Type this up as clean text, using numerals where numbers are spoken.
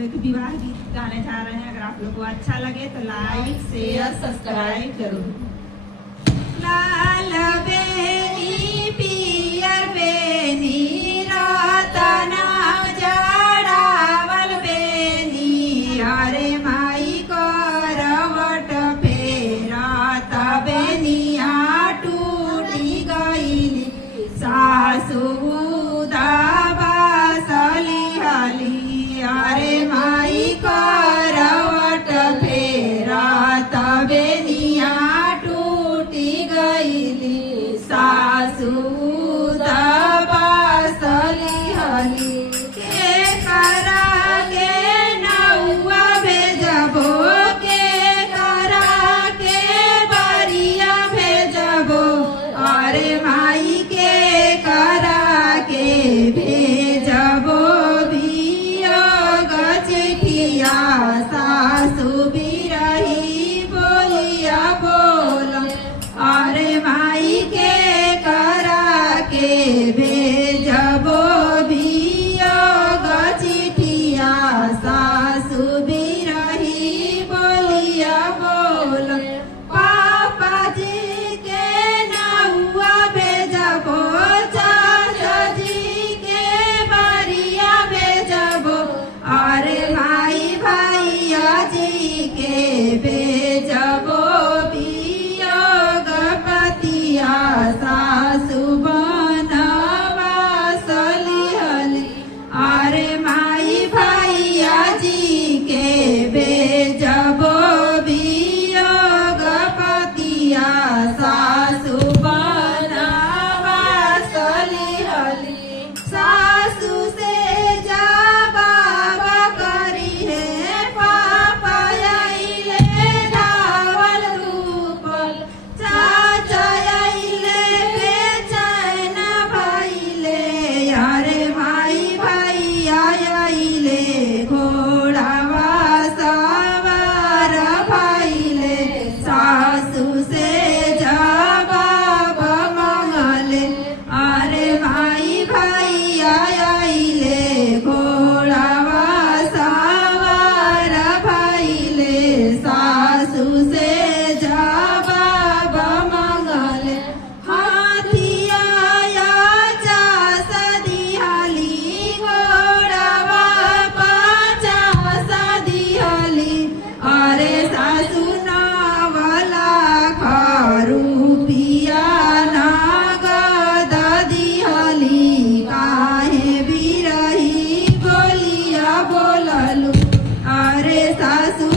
एक विवाह गीत गाने जा रहे हैं। अगर आप लोग को अच्छा लगे तो लाइक शेयर सब्सक्राइब करो। लाल बेनी पियर बेनी रतना जड़ावल बेनी अरे माई करवट फेरत बेनिया टूटी गईली सासू अरे माई करवट फेरत बेनिया टूटी गईली सासू दबासली हली के करा के नौआ भेजबो के करा के बरिया भेजबो अरे माई के करा के भेजबो सासू बिरही बोलिया बोल अरे माई के करा के भेजबो वियोग चिठिया सासू बिरही बोलिया बोल पापा जी के नौआ भेजबो चाचा जी के बरिया भेजबो अरे माई भैया जी के भेजबो वियोग पतिया सासू बनवा सलिहली अरे माई भैया जी के भेजबो वियोग पतिया सासू बनवा सलिहली सासू से सासू